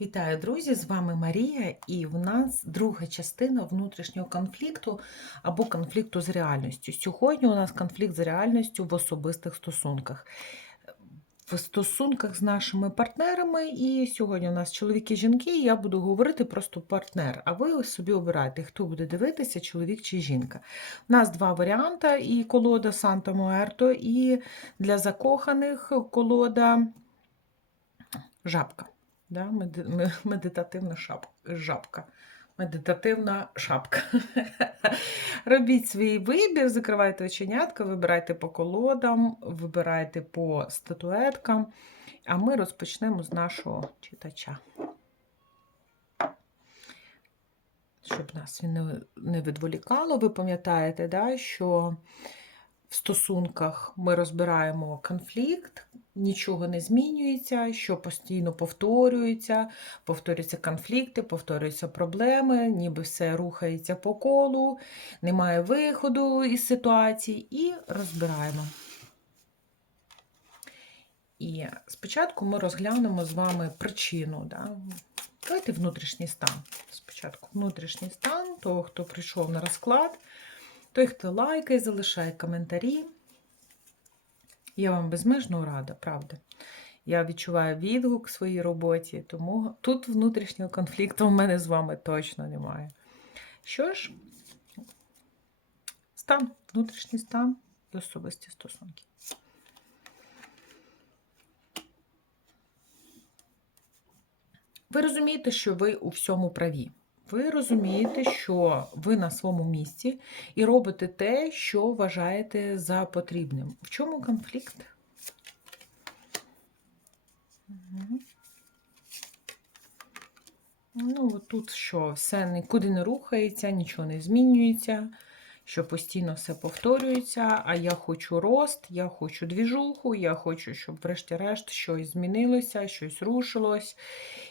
Вітаю, друзі! З вами Марія, і в нас друга частина внутрішнього конфлікту або конфлікту з реальністю. Сьогодні у нас конфлікт з реальністю в особистих стосунках. В стосунках з нашими партнерами, і сьогодні у нас чоловіки жінки, і я буду говорити просто партнер. А ви собі обираєте, хто буде дивитися, чоловік чи жінка. У нас два варіанти: і колода Санта Муерто, і для закоханих колода жабка. Да? Медитативна жабка. Медитативна шапка. Робіть свій вибір, закривайте оченятка, вибирайте по колодам, вибирайте по статуеткам. А ми розпочнемо з нашого читача. Щоб нас він не, відволікало. Ви пам'ятаєте, да, що стосунках ми розбираємо конфлікт, нічого не змінюється, що постійно повторюється, повторюються конфлікти, повторюються проблеми, ніби все рухається по колу, немає виходу із ситуації, і розбираємо. І спочатку ми розглянемо з вами причину. Да? Давайте внутрішній стан. Спочатку внутрішній стан того, хто прийшов на розклад, той, хто лайкає, залишає коментарі. Я вам безмежно рада, правда. Я відчуваю відгук в своїй роботі, тому тут внутрішнього конфлікту в мене з вами точно немає. Що ж, стан, внутрішній стан і особисті стосунки. Ви розумієте, що ви у всьому праві. Ви розумієте, що ви на своєму місці і робите те, що вважаєте за потрібним. В чому конфлікт? Ну, тут що, все нікуди не рухається, нічого не змінюється, що постійно все повторюється, а я хочу рост, я хочу двіжуху, я хочу, щоб врешті-решт щось змінилося, щось рушилось.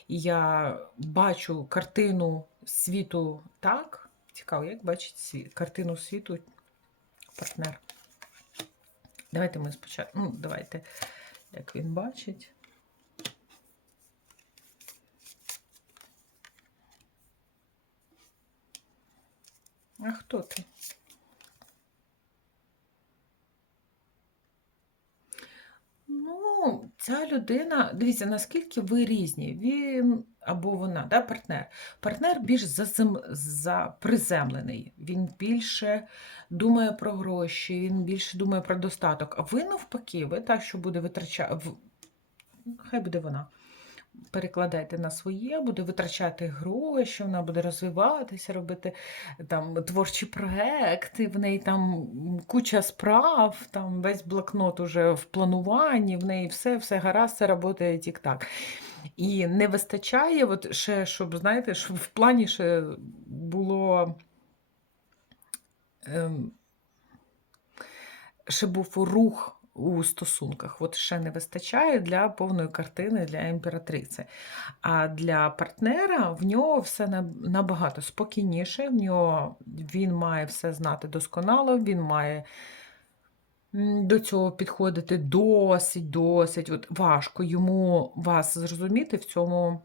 Я бачу картину світу так. Цікаво, як бачить світ, картину світу партнер. Давайте ми спочатку. Ну, давайте, як він бачить. А хто ти? Ну, ця людина, дивіться, наскільки ви різні. Він або вона, да, партнер. Партнер більш зазем... заприземлений, він більше думає про гроші, він більше думає про достаток. А ви навпаки, ви так, що буде витрачати. Хай буде вона. Перекладайте на своє, буде витрачати гроші, вона буде розвиватися, робити там творчі проекти, в неї там куча справ, там весь блокнот уже в плануванні, в неї все, все гаразд, все працює тік-так. І не вистачає, от ще, щоб, знаєте, щоб в плані ще було. Ем, ще був рух у стосунках. От ще не вистачає для повної картини для імператриці. А для партнера в нього все набагато спокійніше. В нього він має все знати досконало, він має до цього підходити досить, досить. От важко йому вас зрозуміти в цьому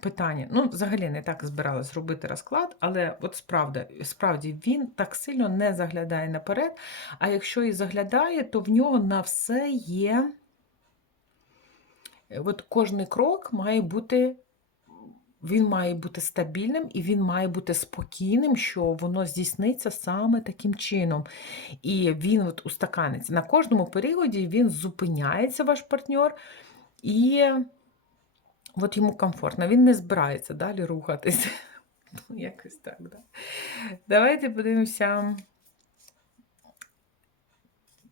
питанні. Ну, взагалі не так збиралась робити розклад, але от справді, справді він так сильно не заглядає наперед. А якщо і заглядає, то в нього на все є. е, От кожний крок має бути. Він має бути стабільним і він має бути спокійним, що воно здійсниться саме таким чином. І він от устаканиться. На кожному періоді він зупиняється, ваш партнер, і от йому комфортно. Він не збирається далі рухатись. Ну, Якось так, да. Давайте подивимося.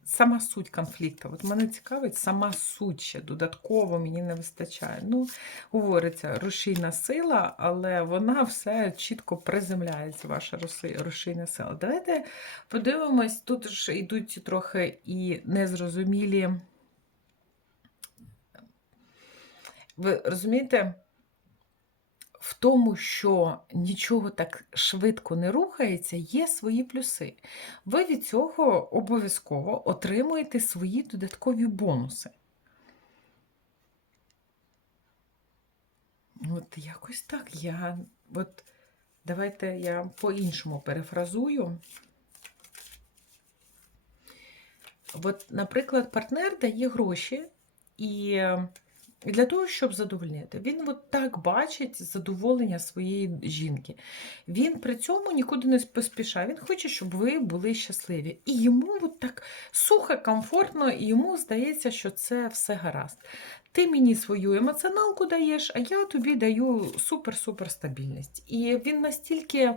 Сама суть конфлікту. От мене цікавить сама суть ще додатково мені не вистачає. Ну, говориться, рушійна сила, але вона все чітко приземляється, ваша рушійна сила. Давайте подивимось, тут ж йдуть трохи і незрозумілі. Ви розумієте? В тому, що нічого так швидко не рухається, є свої плюси. Ви від цього обов'язково отримуєте свої додаткові бонуси. От якось так я. От давайте я по-іншому перефразую. От, наприклад, партнер дає гроші і е, для того, щоб задовольнити. Він от так бачить задоволення своєї жінки. Він при цьому нікуди не поспішає. Він хоче, щоб ви були щасливі. І йому от так сухо, комфортно, і йому здається, що це все гаразд. Ти мені свою емоціоналку даєш, а я тобі даю супер-супер стабільність. І він настільки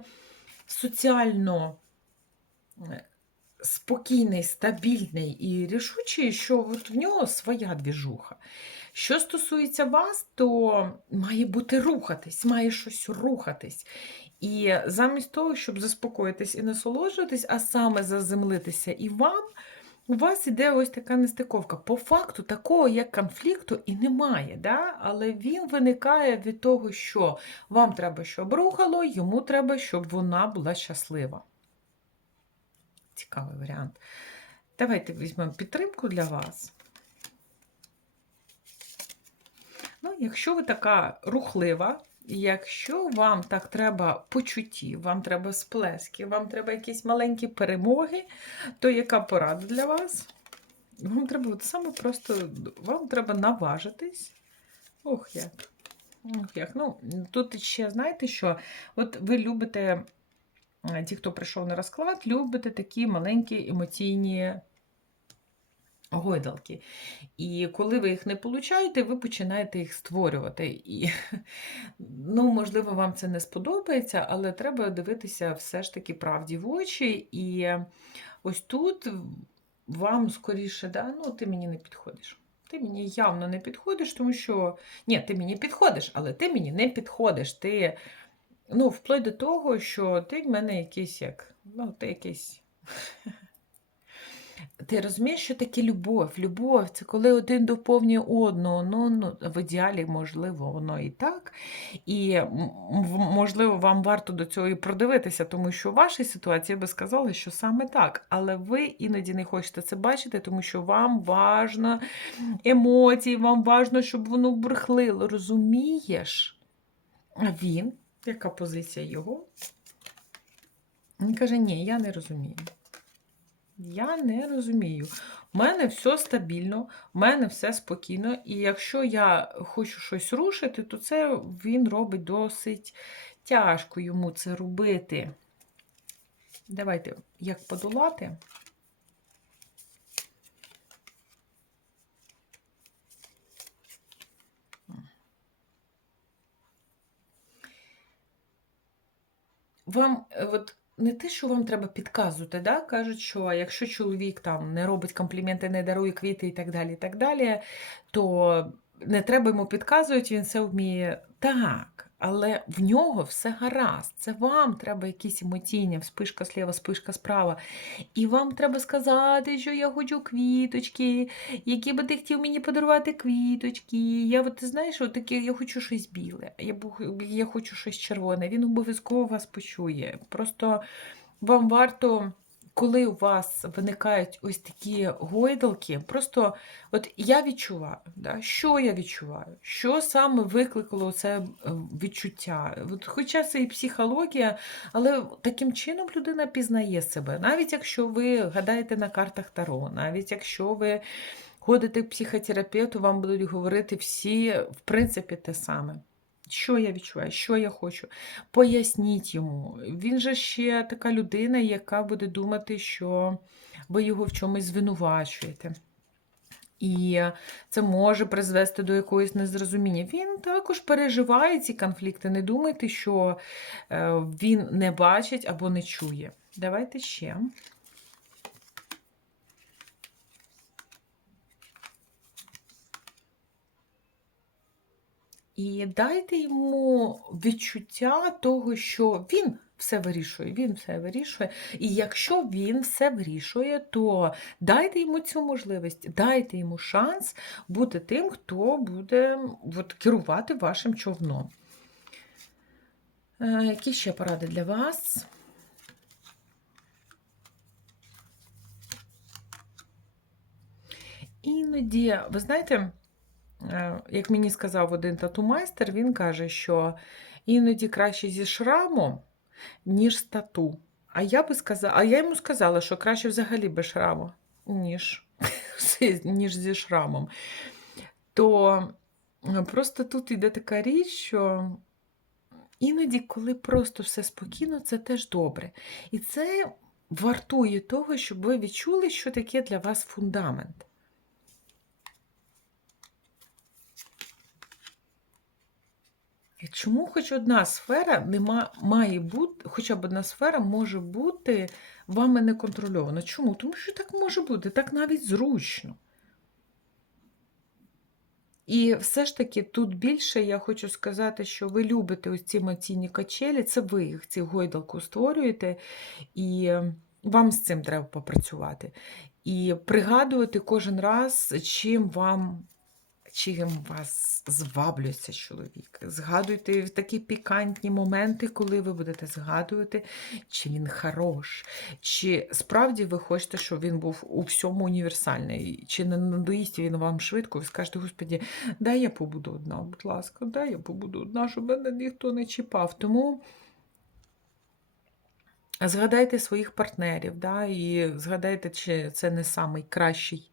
соціально е, спокійний, стабільний і рішучий, що от в нього своя двіжуха. Що стосується вас, то має бути рухатись, має щось рухатись. І замість того, щоб заспокоїтись і насолоджуватись, а саме заземлитися і вам, у вас іде ось така нестиковка. По факту, такого як конфлікту і немає. Да? Але він виникає від того, що вам треба, щоб рухало, йому треба, щоб вона була щаслива. Цікавий варіант. Давайте візьмемо підтримку для вас. Ну, якщо ви така рухлива, якщо вам так треба почуттів, вам треба сплески, вам треба якісь маленькі перемоги, то яка порада для вас? Вам треба от саме просто вам треба наважитись. Ох, як. Ох, як. Ну, тут ще знаєте що? От ви любите, ті, хто прийшов на розклад, любите такі маленькі емоційні гойдалки. І коли ви їх не получаєте, ви починаєте їх створювати. І, ну, можливо, вам це не сподобається, але треба дивитися все ж таки правді в очі. І ось тут вам скоріше, да, ну, ти мені не підходиш. Ти мені явно не підходиш, тому що ні, ти мені підходиш, але ти мені не підходиш. Ти, ну, вплоть до того, що ти в мене якийсь як, ну, ти якийсь. Ти розумієш, що таке любов? Любов це коли один доповнює одного. Ну, ну, в ідеалі, можливо, воно і так. І можливо, вам варто до цього і продивитися, тому що в вашій ситуації я би сказала, що саме так. Але ви іноді не хочете це бачити, тому що вам важно емоції, вам важно, щоб воно брехлило. Розумієш? А він, яка позиція його? Він каже: Ні, я не розумію. Я не розумію. У мене все стабільно, у мене все спокійно, і якщо я хочу щось рушити, то це він робить досить тяжко йому це робити. Давайте, як подолати. Вам е, от не те, що вам треба підказувати, да? кажуть, що якщо чоловік там не робить компліменти, не дарує квіти і так далі, і так далі, то не треба йому підказувати, він все вміє так. Але в нього все гаразд. Це вам треба якісь емоційні, вспишка сліва, спишка справа. І вам треба сказати, що я хочу квіточки, які би ти хотів мені подарувати квіточки. Я от, ти знаєш, от таке, я хочу щось біле, я я хочу щось червоне. Він обов'язково вас почує. Просто вам варто коли у вас виникають ось такі гойдалки, просто от я відчуваю, да, що я відчуваю, що саме викликало це е, відчуття. От Хоча це і психологія, але таким чином людина пізнає себе. Навіть якщо ви гадаєте на картах Таро, навіть якщо ви ходите к психотерапевту, вам будуть говорити всі, в принципі, те саме. Що я відчуваю, що я хочу. Поясніть йому. Він же ще така людина, яка буде думати, що ви його в чомусь звинувачуєте. І це може призвести до якогось незрозуміння. Він також переживає ці конфлікти. Не думайте, що е, він не бачить або не чує. Давайте ще. І дайте йому відчуття того, що він все вирішує, він все вирішує. І якщо він все вирішує, то дайте йому цю можливість, дайте йому шанс бути тим, хто буде от, керувати вашим човном. Е, які ще поради для вас? Іноді, ви знаєте, Як мені сказав один тату-майстер, він каже, що іноді краще зі шрамом, ніж з тату. А я би сказала, а я йому сказала, що краще взагалі без шраму, ніж, ніж зі шрамом. То е, просто тут йде така річ, що іноді, коли просто все спокійно, це теж добре. І це вартує того, щоб ви відчули, що таке для вас фундамент. Чому хоч одна сфера нема, має бути, хоча б одна сфера може бути вами не контрольована? Чому? Тому що так може бути, так навіть зручно. І все ж таки тут більше я хочу сказати, що ви любите ось ці емоційні качелі, це ви їх ці гойдалку створюєте, і вам з цим треба попрацювати. І пригадувати кожен раз, чим вам. Чим вас зваблюється чоловік. Згадуйте в такі пікантні моменти, коли ви будете згадувати, чи він хорош, чи справді ви хочете, щоб він був у всьому універсальний, чи не надоїсть він вам швидко, ви скажете, Господі, дай я побуду одна, будь ласка, дай я побуду одна, щоб мене ніхто не чіпав. Тому згадайте своїх партнерів, да, і згадайте, чи це не самий кращий.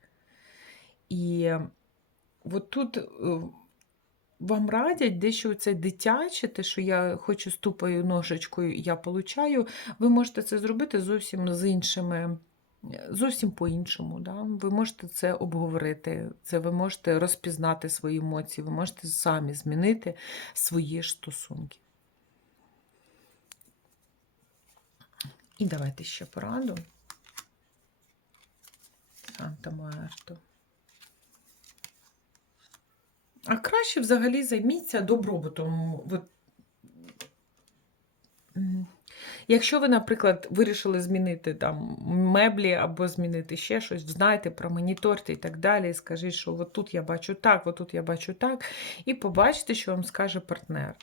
І от тут е, вам радять дещо це дитяче, те, що я хочу ступаю ножичкою, я получаю, ви можете це зробити зовсім з іншими, зовсім по-іншому. Да? Ви можете це обговорити, це ви можете розпізнати свої емоції, ви можете самі змінити свої стосунки. І давайте ще пораду. Санта Муерто. А краще взагалі займіться добробутом. От, Якщо ви, наприклад, вирішили змінити там меблі або змінити ще щось, знайте про моніторте і так далі, скажіть, що от тут я бачу так, от тут я бачу так, і побачите, що вам скаже партнер.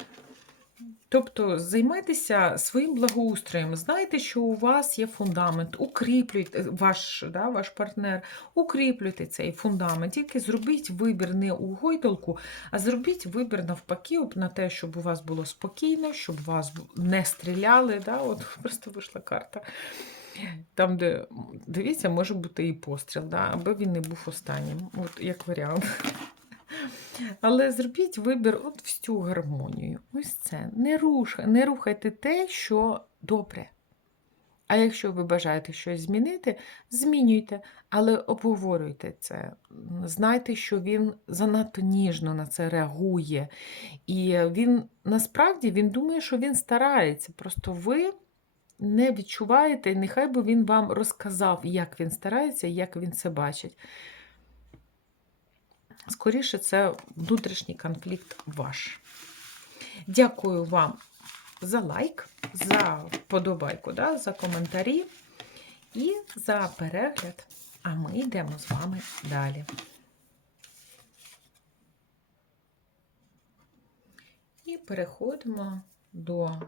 Тобто займайтеся своїм благоустроєм. Знайте, що у вас є фундамент, укріплюйте ваш, да, ваш партнер, укріплюйте цей фундамент. Тільки зробіть вибір не у гойдалку, а зробіть вибір навпаки на те, щоб у вас було спокійно, щоб вас не стріляли. Да? От Просто вийшла карта. Там, де, дивіться, може бути і постріл, да? аби він не був останнім, от як варіант. Але зробіть вибір от в цю гармонію. Ось це. Не, руш, не рухайте те, що добре. А якщо ви бажаєте щось змінити, змінюйте, але обговорюйте це. Знайте, що він занадто ніжно на це реагує. І він насправді він думає, що він старається. Просто ви не відчуваєте, і нехай би він вам розказав, як він старається, як він це бачить. Скоріше, це внутрішній конфлікт ваш. Дякую вам за лайк, за вподобайку, да, за коментарі і за перегляд. А ми йдемо з вами далі. І переходимо до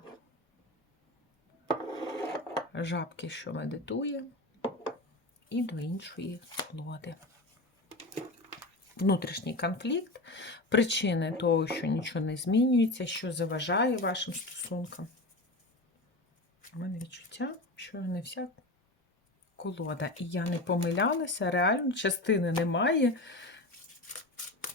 жабки, що медитує, і до іншої плоди внутрішній конфлікт, причини того, що нічого не змінюється, що заважає вашим стосункам. У мене відчуття, що не вся колода. І я не помилялася, реально, частини немає.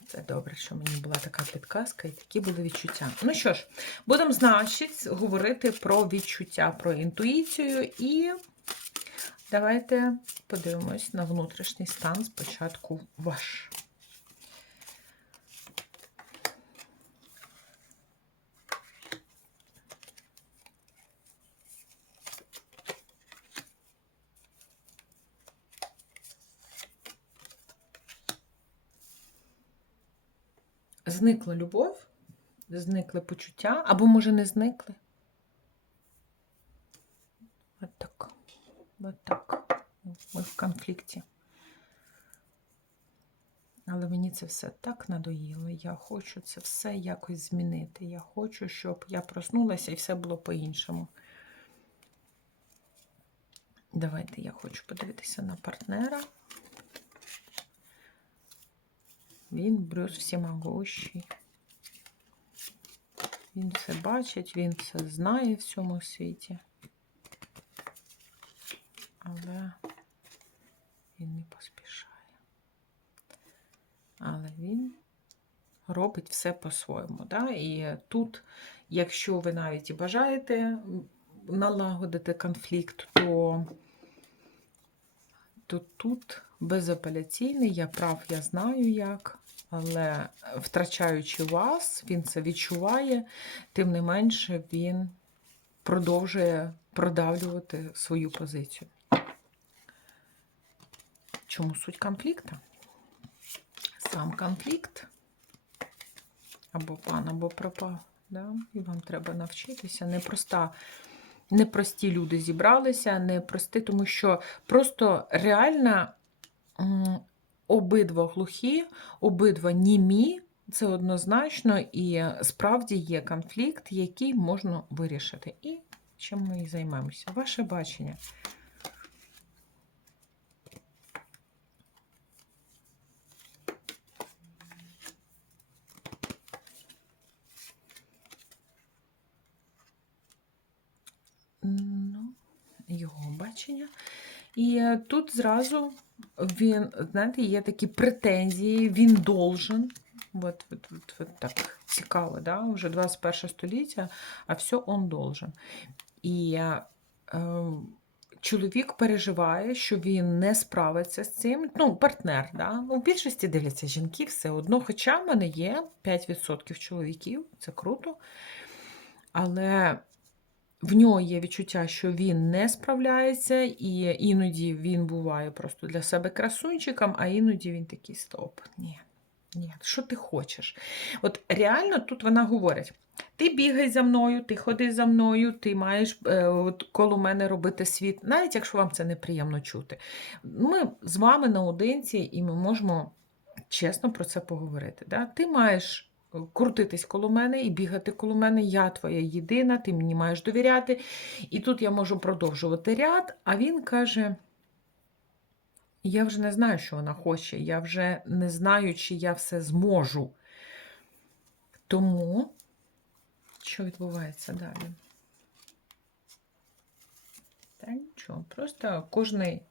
Це добре, що мені була така підказка, і такі були відчуття. Ну що ж, будемо, значить, говорити про відчуття, про інтуїцію і давайте подивимось на внутрішній стан спочатку ваш. Зникла любов, зникли почуття, або, може, не зникли. От так. От так. Ми в конфлікті. Але мені це все так надоїло. Я хочу це все якось змінити. Я хочу, щоб я проснулася і все було по-іншому. Давайте я хочу подивитися на партнера. Він Брюс всемогущий. Він все бачить, він все знає в цьому світі. Але він не поспішає. Але він робить все по-своєму. Да? І тут, якщо ви навіть і бажаєте налагодити конфлікт, то, то тут безапеляційний, я прав, я знаю як. Але втрачаючи вас, він це відчуває, тим не менше він продовжує продавлювати свою позицію. Чому суть конфлікту? Сам конфлікт або пан, або пропав. Да? І вам треба навчитися. Непроста, непрості люди зібралися, непрості, тому що просто реально м, обидва глухі, обидва німі. Це однозначно, і справді є конфлікт, який можна вирішити. І чим ми і займаємося? Ваше бачення. Ну, його бачення. І тут зразу він, знаєте, є такі претензії, він должен. От, от, от, от так цікаво, да? вже 21 століття, а все он должен. І е, чоловік переживає, що він не справиться з цим. Ну, партнер, да? у більшості дивляться жінки все одно. Хоча в мене є 5% чоловіків, це круто. Але в нього є відчуття, що він не справляється, і іноді він буває просто для себе красунчиком, а іноді він такий стоп. Ні, ні, що ти хочеш? От реально тут вона говорить: ти бігай за мною, ти ходи за мною, ти маєш е, от, коло мене робити світ, навіть якщо вам це неприємно чути. Ми з вами наодинці, і ми можемо чесно про це поговорити. Да? Ти маєш крутитись коло мене і бігати коло мене. Я твоя єдина, ти мені маєш довіряти. І тут я можу продовжувати ряд, а він каже: я вже не знаю, що вона хоче, я вже не знаю, чи я все зможу. Тому, що відбувається далі? Та нічого, просто кожний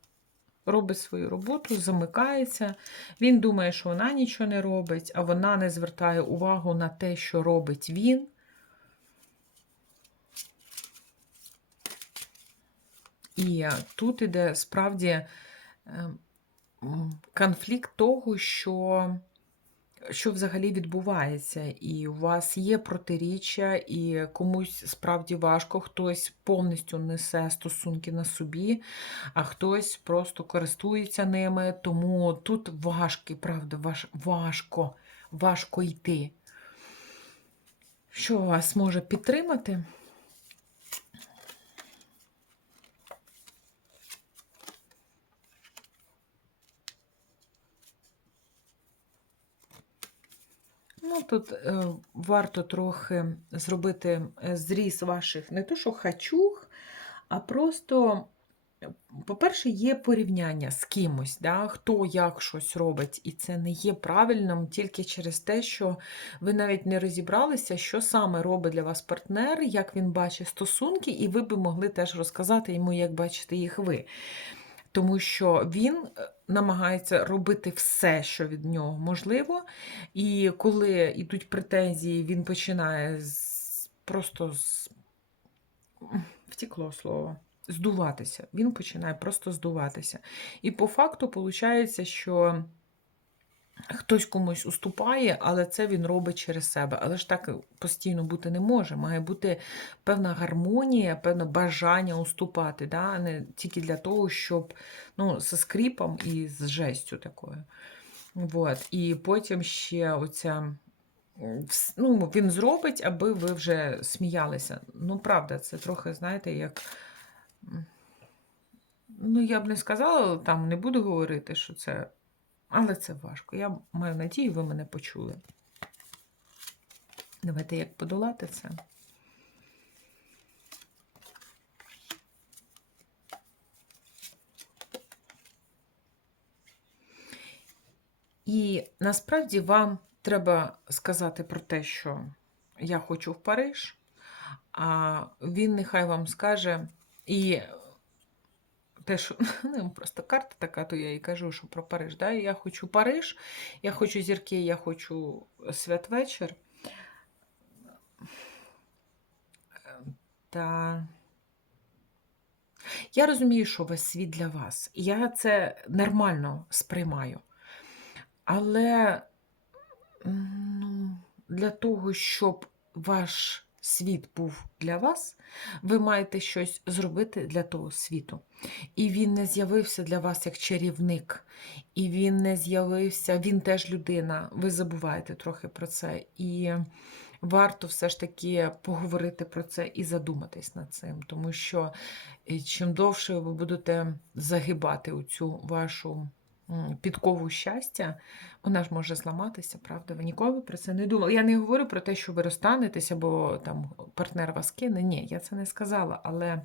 робить свою роботу, замикається. Він думає, що вона нічого не робить, а вона не звертає увагу на те, що робить він. І тут іде справді е, конфлікт того, що що взагалі відбувається, і у вас є протиріччя, і комусь справді важко, хтось повністю несе стосунки на собі, а хтось просто користується ними. Тому тут важко, правда, важ, важко, важко йти. Що вас може підтримати? Ну, тут е, варто трохи зробити е, зріз ваших не то, що хачуг, а просто, по-перше, є порівняння з кимось, да? хто як щось робить, і це не є правильним тільки через те, що ви навіть не розібралися, що саме робить для вас партнер, як він бачить стосунки, і ви би могли теж розказати йому, як бачите їх ви. Тому що він е, намагається робити все, що від нього можливо. І коли йдуть претензії, він починає з, просто з, втікло слово, здуватися. Він починає просто здуватися. І по факту виходить, що. Хтось комусь уступає, але це він робить через себе. Але ж так постійно бути не може. Має бути певна гармонія, певне бажання уступати, да? не тільки для того, щоб ну, зі скріпом і з жестю такою. Вот. І потім ще оця. Ну, Він зробить, аби ви вже сміялися. Ну, правда, це трохи, знаєте, як. Ну, я б не сказала, там не буду говорити, що це. Але це важко. Я маю надію, ви мене почули. Давайте як подолати це. І насправді вам треба сказати про те, що я хочу в Париж, а він нехай вам скаже, і те, що ну, просто карта така, то я і кажу, що про Париж. Да? Я хочу Париж, я хочу зірки, я хочу святвечір. Та я розумію, що весь світ для вас. Я це нормально сприймаю. Але ну, для того, щоб ваш світ був для вас, ви маєте щось зробити для того світу. І він не з'явився для вас як чарівник, і він не з'явився, він теж людина. Ви забуваєте трохи про це. І варто все ж таки поговорити про це і задуматись над цим, тому що е, чим довше ви будете загибати у цю вашу підкову щастя, вона ж може зламатися, правда? Ви ніколи про це не думали. Я не говорю про те, що ви розстанетеся, або там партнер вас кине. Ні, я це не сказала, але.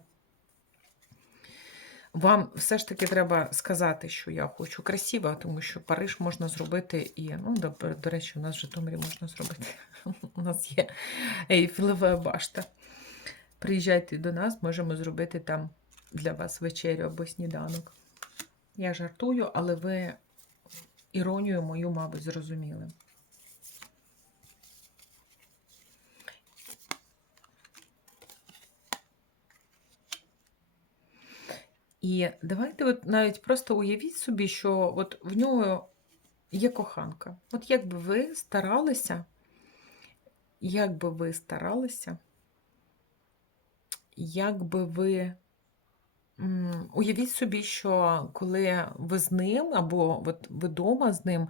Вам все ж таки треба сказати, що я хочу красиво, тому що Париж можна зробити і, ну, до, до речі, у нас в Житомирі можна зробити. У нас є Ейфелева башта. Приїжджайте до нас, можемо зробити там для вас вечерю або сніданок. Я жартую, але ви іронію мою, мабуть, зрозуміли. І давайте от навіть просто уявіть собі, що от в нього є коханка. От як би ви старалися, як би ви старалися, як би ви уявіть собі, що коли ви з ним, або от ви вдома з ним,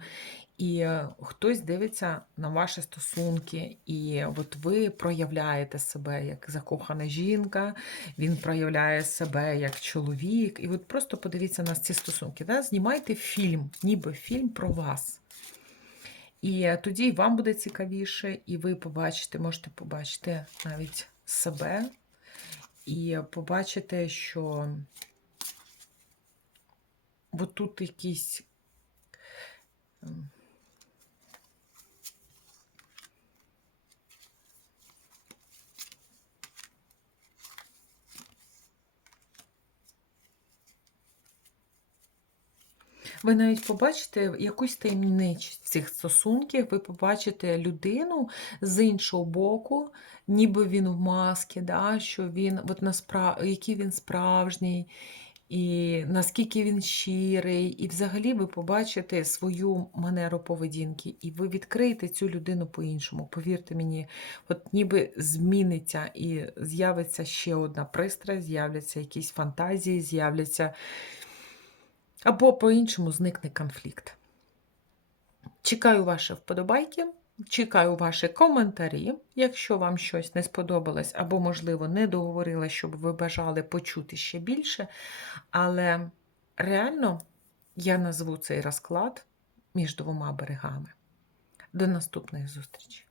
і хтось дивиться на ваші стосунки, і от ви проявляєте себе як закохана жінка, він проявляє себе як чоловік. І от просто подивіться на ці стосунки. Да? Знімайте фільм, ніби фільм про вас. І тоді вам буде цікавіше, і ви побачите, можете побачити навіть себе, і побачите, що бо тут якісь. Ви навіть побачите якусь таємничість цих стосунках, ви побачите людину з іншого боку, ніби він в масці, да, що він, от насправ... який він справжній, і наскільки він щирий, і взагалі ви побачите свою манеру поведінки, і ви відкриєте цю людину по-іншому. Повірте мені, от ніби зміниться і з'явиться ще одна пристрасть, з'являться якісь фантазії, з'являться. Або по-іншому зникне конфлікт. Чекаю ваші вподобайки, чекаю ваші коментарі. Якщо вам щось не сподобалось, або, можливо, не договорила, щоб ви бажали почути ще більше. Але реально я назву цей розклад між двома берегами. До наступних зустрічей!